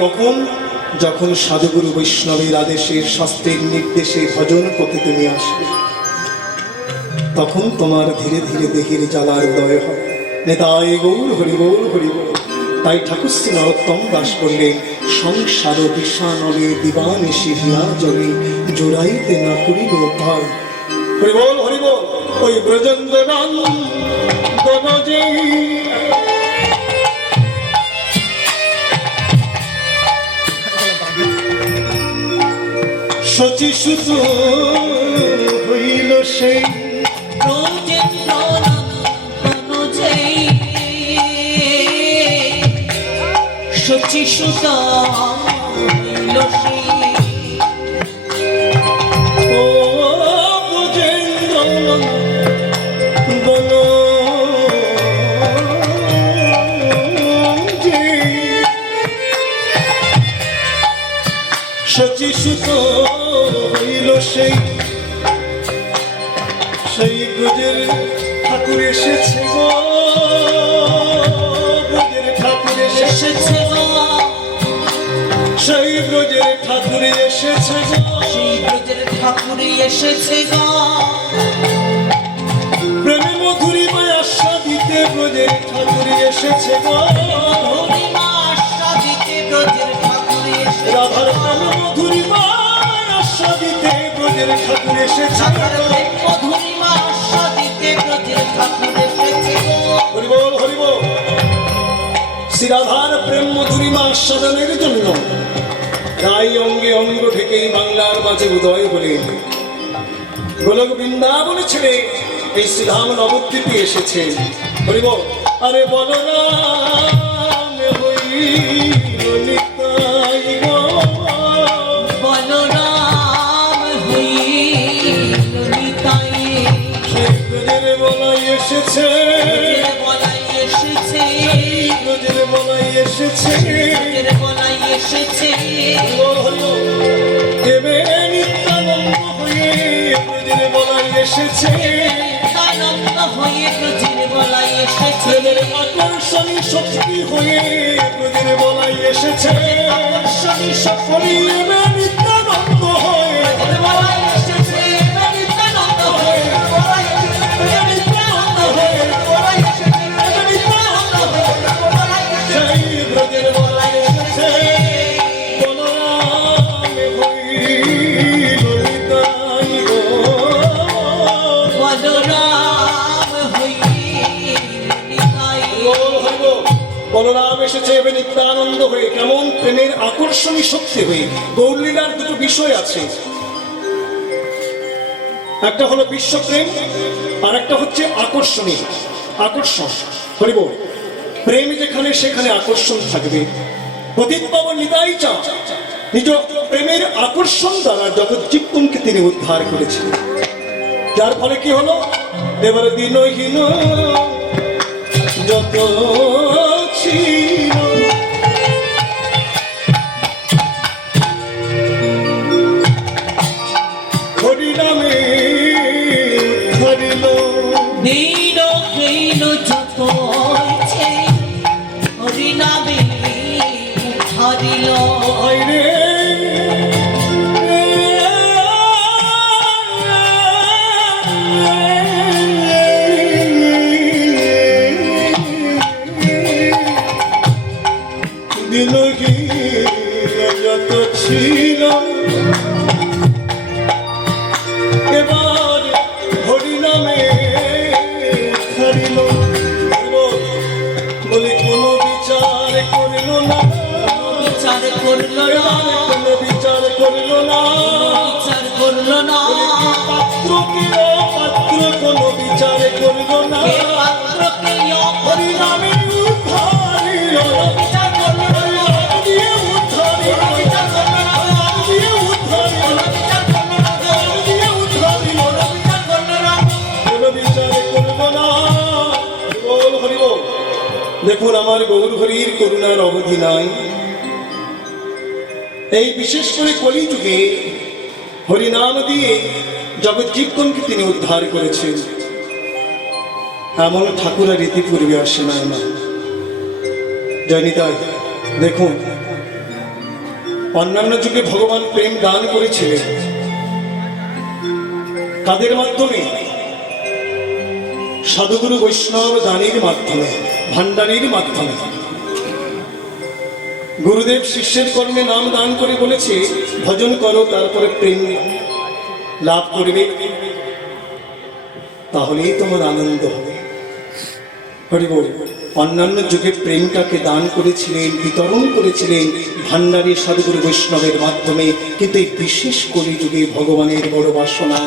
কখন যখন সাধুগুরু বৈষ্ণবের আদেশে শাস্ত্রের নির্দেশে ভজন করতে তুমি আসবে, তখন তোমার ধীরে ধীরে দেহের জ্বালার উদয় হয়। নেতায় গৌর হরিবোল হরিবোল। তাই ঠাকুর শ্রী নরোত্তম দাস বললেন, সংসার বিষানলে দিবানিশি হিয়া জলে জোড়াইতে না করিল পার। হরিবোল হরিবোল। ওই ব্রজেন্দ্র নন্দন শচী সুত হইল সেই শচী সুত হইল সেই ও ব্রজেন্দ্র নন্দন শচী সুত হইল সেই সেই ব্রজের ঠাকুর এসেছে গো, ব্রজের ঠাকুর এসেছে গো, সেই ব্রজের ঠাকুর এসেছে গো, সেই ব্রজের ঠাকুর এসেছে গো। প্রেমে মধুরিমা আস্বাদিতে ব্রজের ঠাকুর এসেছে গো, মধুরিমা আস্বাদিতে ব্রজের ঠাকুর এসেছে। রাধার প্রেমে মধুরিমা আস্বাদিতে ব্রজের ঠাকুর এসেছে গো, মধুরিমা আস্বাদিতে ব্রজের ঠাকুর এসেছে গো। হরিবোল হরিবোল। শ্রী রাধার প্রেম মধুরিমা আস্বাদনের জন্য রাই অঙ্গে অঙ্গ থেকেই বাংলার মাঝে উদয় হলেন। গোলক বৃন্দাবনে ছেড়ে এই শ্রীধাম নবদ্বীপে এসেছে। হরিবোল। আরে বলরাম হইল নিতাই গো, বলরাম হইল নিতাই। সেই ব্রজের বলাই এসেছে, বলাই এসেছে, ব্রজের বলাই এসেছে, বলাই এসেছে। দেবে নিত্যানন্দ হয়ে ব্রজের বলাই এসেছে, আনন্দ হয়ে ব্রজের বলাই এসেছে। আকর্ষণী শক্তি হয়ে ব্রজের বলাই এসেছে, আকর্ষণী শক্তি নিত্যানন্দ হয়ে বলাই এসেছে। নিত্যানন্দ হয়ে বলাই এসেছে। নিত্যানন্দ হয়ে বলাই এসেছে। নিত্যানন্দ হয়ে বলাই এসেছে। সেই ব্রজের বলাই এসেছে। বলরাম হইল নিতাই গো, বলরাম হইল নিতাই। বলরাম এসেছে এবার নিত্যানন্দ হয়ে। কেমন? প্রেমের আকর্ষণী শক্তি হয়ে। গৌরলীলার দুটো বিষয় আছে, একটা হলো বিশ্বপ্রেম আর একটা হচ্ছে আকর্ষণী আকর্ষণ। হরিবোল। প্রেম যেখানে সেখানে আকর্ষণ থাকবে। পতিত পাবন নিতাই চা নিজ প্রেমের আকর্ষণ দ্বারা জগৎ জীবনকে তিনি উদ্ধার করেছিলেন। যার ফলে কি হলো? এবার দিনহীন যত ছিল হরিনামে ধরিল, দিনহীন যত হয়েছে হরিনামে ধরিল। আইরে দিনহীন যত ছিল এবার হরিনামে ধরিল। বলি কোনো বিচার করিল না, বিচার করল না, কোনো বিচার করিল না, বিচার করল না। পাত্রকে অপাত্র কোনো বিচার করিল না, কে পাত্রকে হরিনামে উদ্ধারিল, বিচার করল না, দিয়ে উদ্ধারিল, বিচার করল না, দিয়ে উদ্ধারিল, বিচার করল না, দিয়ে উদ্ধারিল, বিচার করল না। কোনো বিচার করিল না। হরিবোল হরিবোল। দেখুন আমার গৌর হরির করুণার অবধি নাই। এই বিশেষ করে কলিযুগে হরিনাম দিয়ে জগৎ জীবগণকে তিনি উদ্ধার করেছেন। এমন ঠাকুরের রীতি পূর্বে আসে নাই না। জয়নিতাই দেখুন অন্যান্য যুগে ভগবান প্রেম দান করেছিলেন কাদের মাধ্যমে? সাধুগুরু বৈষ্ণব দানের মাধ্যমে, ভান্ডারির মাধ্যমে। গুরুদেব শিষ্যের কর্মে নাম দান করে বলেছে, ভজন করো, তারপরে প্রেম লাভ করবে, তাহলেই তোমার আনন্দ হবে। হরি বল। অন্যান্য যুগে প্রেমটাকে দান করেছিলেন, বিতরণ করেছিলেন ভান্ডারী সাধুগুরু বৈষ্ণবের মাধ্যমে, কিন্তু এই বিশেষ কলিযুগে ভগবানের বড় বাসনা,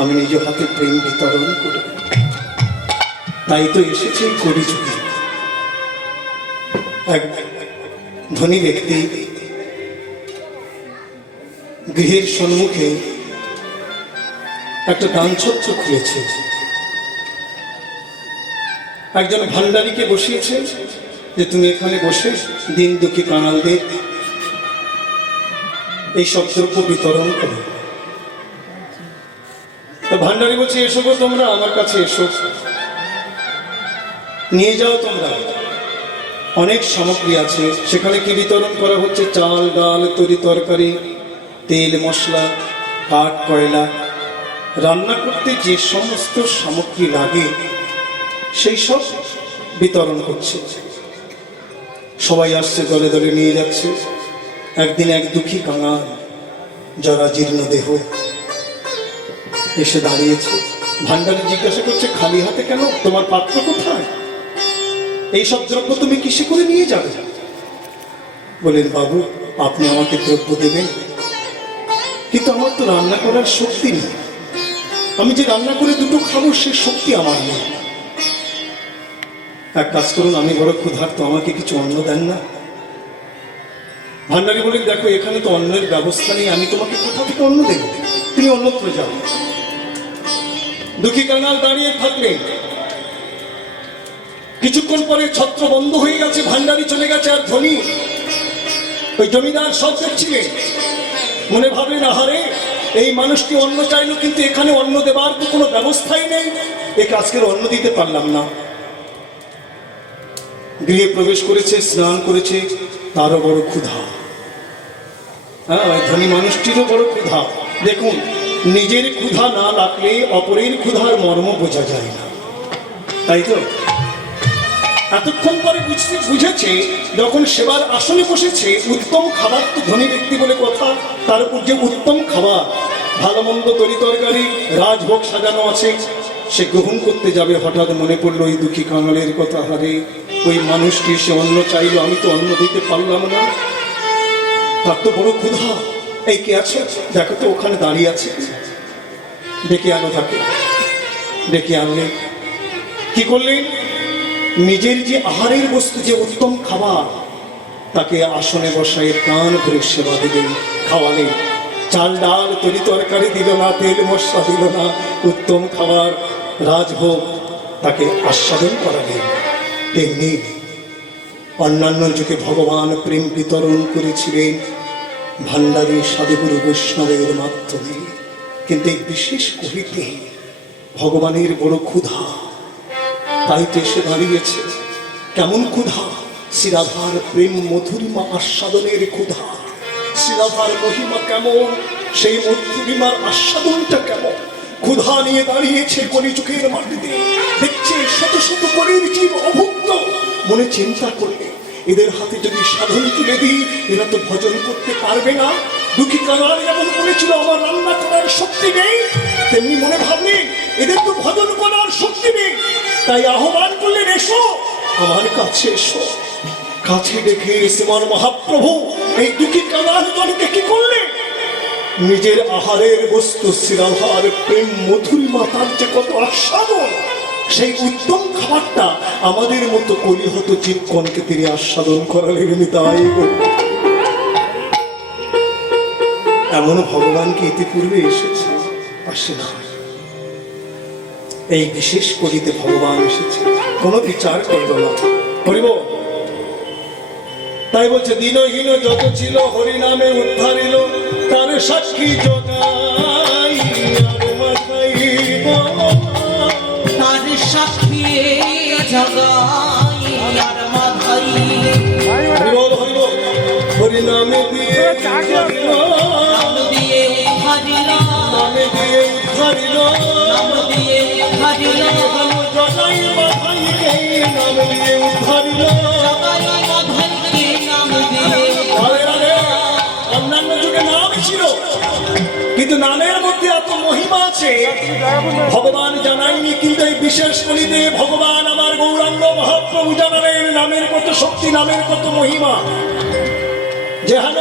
আমি নিজ হাতে প্রেম বিতরণ করব। তাই তো এসেছে কলিযুগে এক ধনী ব্যক্তি গৃহের সম্মুখে একটা দানছত্র খুলেছে, একজন ভান্ডারীকে বসিয়েছে যে তুমি এখানে বসে দিন দুঃখী কাঙালদের এই সব দ্রব্য বিতরণ করো। তো ভান্ডারী বলছে, এসো গো তোমরা আমার কাছে এসো, নিয়ে যাও তোমরা, অনেক সামগ্রী আছে। সেখানে কি বিতরণ করা হচ্ছে? চাল, ডাল, তরি তরকারি, তেল, মশলা, কাঠ, কয়লা, রান্না করতে যে সমস্ত সামগ্রী লাগে সেই সব বিতরণ করছে। সবাই আসছে, দলে দলে নিয়ে যাচ্ছে। একদিন এক দুঃখী কাঙাল, জরা জীর্ণ দেহ এসে দাঁড়িয়েছে। ভান্ডারী জিজ্ঞাসা করছে, খালি হাতে কেন? তোমার পাত্র কোথায়? এই সব দ্রব্য তুমি কিসে করে নিয়ে যাবে? বলেন, বাবু আপনি আমাকে দ্রব্য দেবেন, কিন্তু আমার তো রান্না করার শক্তি নেই, আমি যে রান্না করে দুটো খাবো সে শক্তি আমার নেই। এক কাজ করুন, আমি বড় ক্ষুধার্ত, আমাকে কিছু অন্ন দেন না। ভান্ডারী বলেন, দেখো এখানে তো অন্নের ব্যবস্থা নেই, আমি তোমাকে কোথা থেকে অন্ন দেব? তুমি অন্যত্র যাও। দুঃখী কাঙাল দাঁড়িয়ে থাকলেন। কিছুক্ষণ পরে ছত্র বন্ধ হয়ে গেছে, ভান্ডারী চলে গেছে, আর ধনী ওই জমিদার সব দেখছিলেন। মনে ভাবলেন, আহারে এই মানুষটি অন্ন চাইলো, কিন্তু এখানে অন্ন দেবার তো কোনো ব্যবস্থাই নেই, একে আজকের অন্ন দিতে পারলাম না। গৃহে প্রবেশ করেছে, স্নান করেছে, তারও বড় ক্ষুধা। হ্যাঁ, ধনী মানুষটিরও বড় ক্ষুধা। দেখুন, নিজের ক্ষুধা না লাগলে অপরের ক্ষুধার মর্ম বোঝা যায় না, তাই তো? এতক্ষণ পরে বুঝেছে, যখন সেবার আসনে বসেছে, উত্তম খাবার তো ধনী ব্যক্তি বলে কথা, তার উপর যে উত্তম খাবার, ভালো মন্দ তরি তরকারি, রাজভোগ সাজানো আছে, সে গ্রহণ করতে যাবে। হঠাৎ মনে পড়লো ওই দুঃখী কাঙালের কথা, হারে ওই মানুষটি সে অন্ন চাইলো, আমি তো অন্ন দিতে পারলাম না, তার তো বড় ক্ষুধা। এই কে আছে? দেখো তো ওখানে দাঁড়িয়ে আছে, ডেকে আনো তাকে। ডেকে আনলে কি করলেন? নিজের যে আহারের বস্তু, যে উত্তম খাবার, তাকে আসনে বসায় প্রাণ ভরে সেবা দিলেন, খাওয়ালেন। চাল ডাল তরি তরকারি দিল না, তেল মশলা দিল না, উত্তম খাবার, রাজভোগ তাকে আস্বাদন করালেন। তেমনি অন্যান্য যুগে ভগবান প্রেম বিতরণ করেছিলেন ভান্ডারী সাধুগুরু বৈষ্ণবের মাধ্যমে, কিন্তু এই বিশেষ কলিতে ভগবানের বড় ক্ষুধা, তাই তো এসে দাঁড়িয়েছে। কেমন ক্ষুধা? শ্রীরাধার প্রেম মধুরিমা আস্বাদনের ক্ষুধা। শ্রীরাধার মহিমা কেমন, সেই মধুরিমার আস্বাদনটা কেমন, ক্ষুধা নিয়ে দাঁড়িয়েছে কলিযুগের মাটিতে। দেখছে শত শত কলির জীব অভুক্ত, মনে চিন্তা করলে এদের হাতে যদি সাধন তুলে দিই, এরা তো ভজন করতে পারবে না। দুঃখী কাঙাল যেমন বলেছিল আমার রান্না করার শক্তি নেই, তেমনি মনে ভাবলেন এদের তো ভজন করার শক্তি নেই, তাই আহ্বান করলেন, এসো আমার কাছে এসো। কাছে দেখে শ্রীমান মহাপ্রভু এই দুঃখী কাঙাল দলকে কি করলেন? নিজের আহারের বস্তু শ্রীরাধার প্রেম মধুরিমা, তার যে কত আস্বাদন, সেই উত্তম খাবারটা আমাদের মতো কলিহত জীবগণকে তিনি আস্বাদন করালেন। তাই এমন ভগবান কি ইতিপূর্বে এসেছে? আসে না। এই বিশেষ কলিতে ভগবান এসেছে, কোনো বিচার করল না। করিব তাই বলছে, দিনহীন যত ছিল হরি নামে উদ্ধারিল, তার সাক্ষী জগাই আর মাথাইব, তার সাক্ষী জগাই আর মাথাই। হরি বল, হরি বল। হরি নাম নামে দিয়ে উদ্ধারিল, নাম দিয়ে উদ্ধারিল, নামে দিয়ে উদ্ধারিল, নাম দিয়ে উদ্ধারিল, এখানে জগাই বাধাইকে নাম দিয়ে উদ্ধারিল। জগাই বাধাইকে নাম দিয়ে ঘরের আগে অন্যান্য যুগে নাম ছিল, কিন্তু নামের মধ্যে এত মহিমা আছে ভগবান জানায়নি, কিন্তু এই বিশেষ কলিতে ভগবান আমার গৌরাঙ্গ মহাপ্রভু জানালেন নামের কত শক্তি, নামের কত মহিমা। যেহান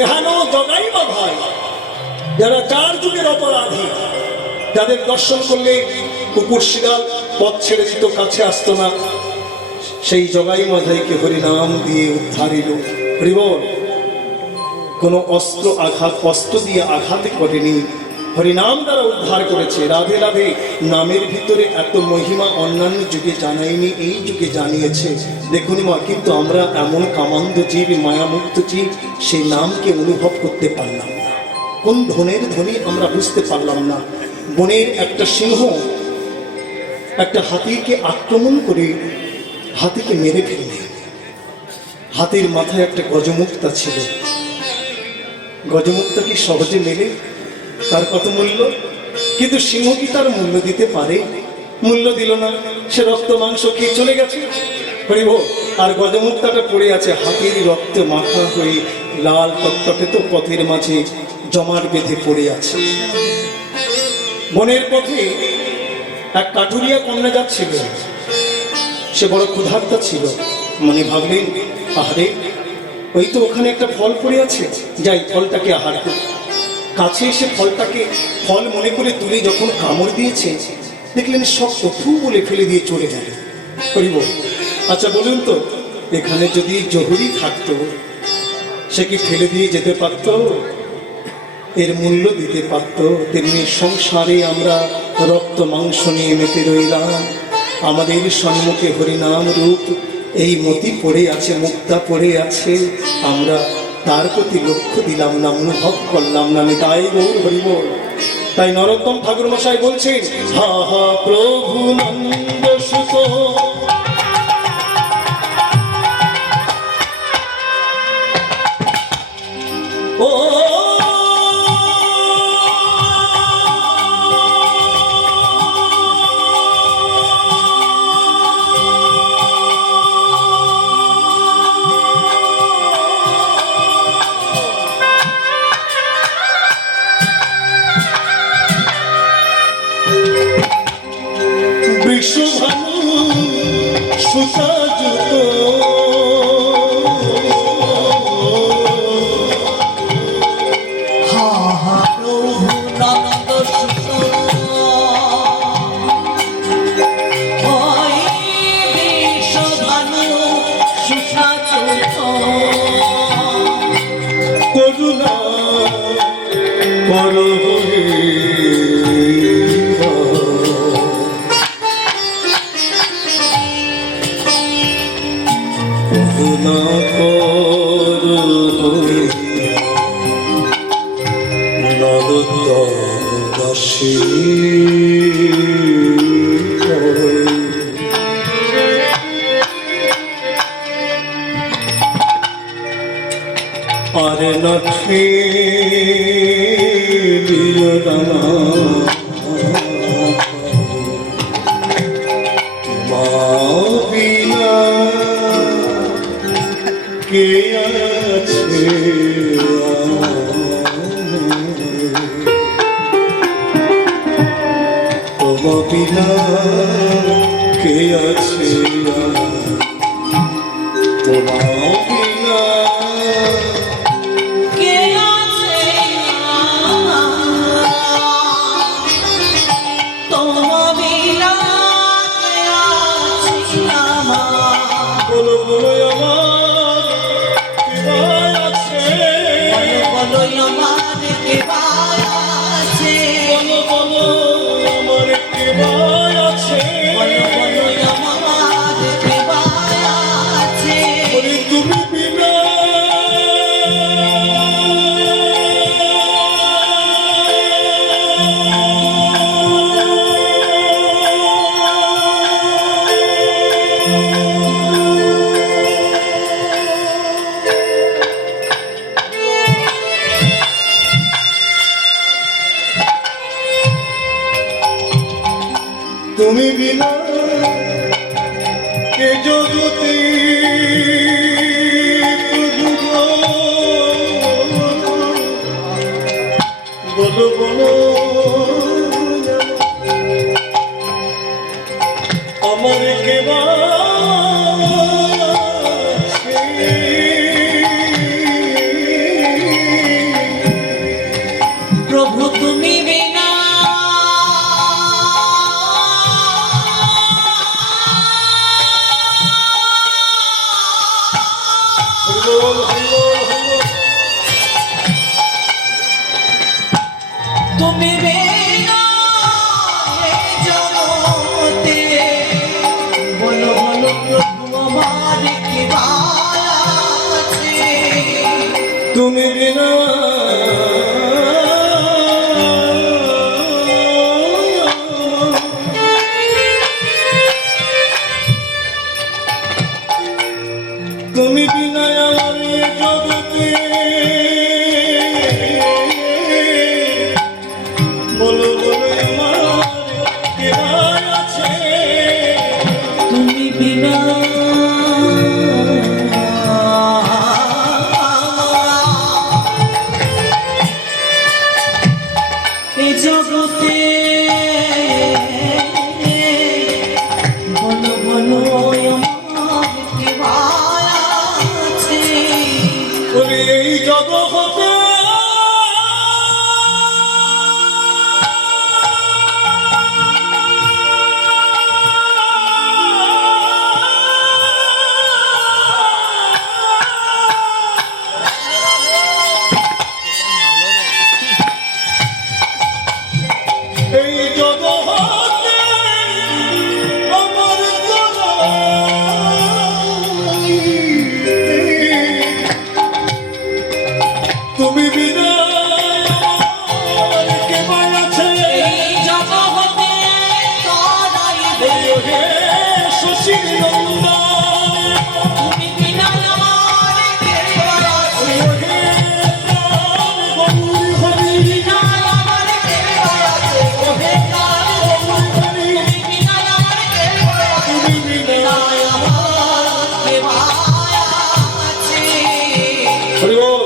এহানো জগাই বাধাই, যারা 4 যুগের অপরাধী, যাদের দর্শন করলে কুকুর শিয়াল পথ ছেড়ে দিত, কাছে আসতো না, সেই জগাই মাধাইকে হরিনাম দিয়ে উদ্ধারিল। হরিবল। কোনো অস্ত্র দিয়ে আঘাত করেনি, হরিনাম দ্বারা উদ্ধার করেছে। রাধে রাধে নামের ভিতরে এত মহিমা অন্যান্য যুগে জানায়নি, এই যুগে জানিয়েছে। দেখুন মা, কিন্তু আমরা এমন কামান্ধ জীব, মায়ামুক্ত জীব, সেই নামকে অনুভব করতে পারলাম না। কোন ধনের ধ্বনি আমরা বুঝতে পারলাম না। বনের একটা সিংহ একটা হাতিকে আক্রমণ করে হাতিকে মেরে ফেলল। হাতির মাথায় একটা গজমুক্তা ছিল। গজমুক্তা কি সহজে মেলে? তার কত মূল্য, কিন্তু সিংহ কি তার মূল্য দিতে পারে? মূল্য দিল না, সে রক্ত মাংস খেয়ে চলে গেছে। হরিব। আর গজমুক্তাটা পড়ে আছে হাতির রক্ত মাখা হয়ে, লাল টকটকে তো পথের মাঝে জমাট বেঁধে পড়ে আছে। বনের পথে এক কাঠুরিয়া কন্যা যাচ্ছিল, সে বড় ক্ষুধার্তা ছিল। মনে ভাবলেন, আহারে, ওই তো ওখানে একটা ফল পড়ে আছে, যাই ফলটাকে আহার করি। কাছে এসে ফলটাকে ফল মনে করে তুলে যখন কামড় দিয়েছে, দেখলেন সব ফু বলে ফেলে দিয়ে চলে গেল। করিব। আচ্ছা বলুন তো, এখানে যদি জহুরি থাকতো, সে কি ফেলে দিয়ে যেতে পারত? এর মূল্য দিতে পারত? তেমনি সংসারে আমরা রক্ত মাংস নিয়ে মেতে রইলাম, আমাদের সম্মুখে হরিনাম রূপ এই মতি পড়ে আছে, মুক্তা পড়ে আছে, আমরা তার প্রতি লক্ষ্য দিলাম না, অনুভব করলাম না। আমি তাই গৌর হরিব। তাই নরোত্তম ঠাকুর মশাই বলছেন, হা হা প্রভু নন্দ সুত, ও বিশ্বভানু সুসাযুত, হা হা প্রভু নন্দ সুত, হয় বিশ্বভানু সুসাযুত, করুণা করো হে, করুণা করো হে নরোত্তম দাসী। আর নথে বিনা কে আছে, তোমা বিনা কে আছে, তোমা বিনা কে আছে তোমা বিনা, কে আছে আমার, বলো বলো আমার কে আছে। তুমি বিনা কে জগতে বলো বলো আমার কে প্রভু তুমি বিনা তুমি বিনা এই জগতে বলো বলো প্রভু আমার কি আছে তুমি বিনা তুমি বিনা আমার জগতে বলো বলো আমার কে আছে তুমি বিনা এই জগতে বলো বলো আমার কি আছে বলি এই জগতে এই জগতে আমার তুমি বিনা আমার কে আছে এই জগতে তারাই হে শশী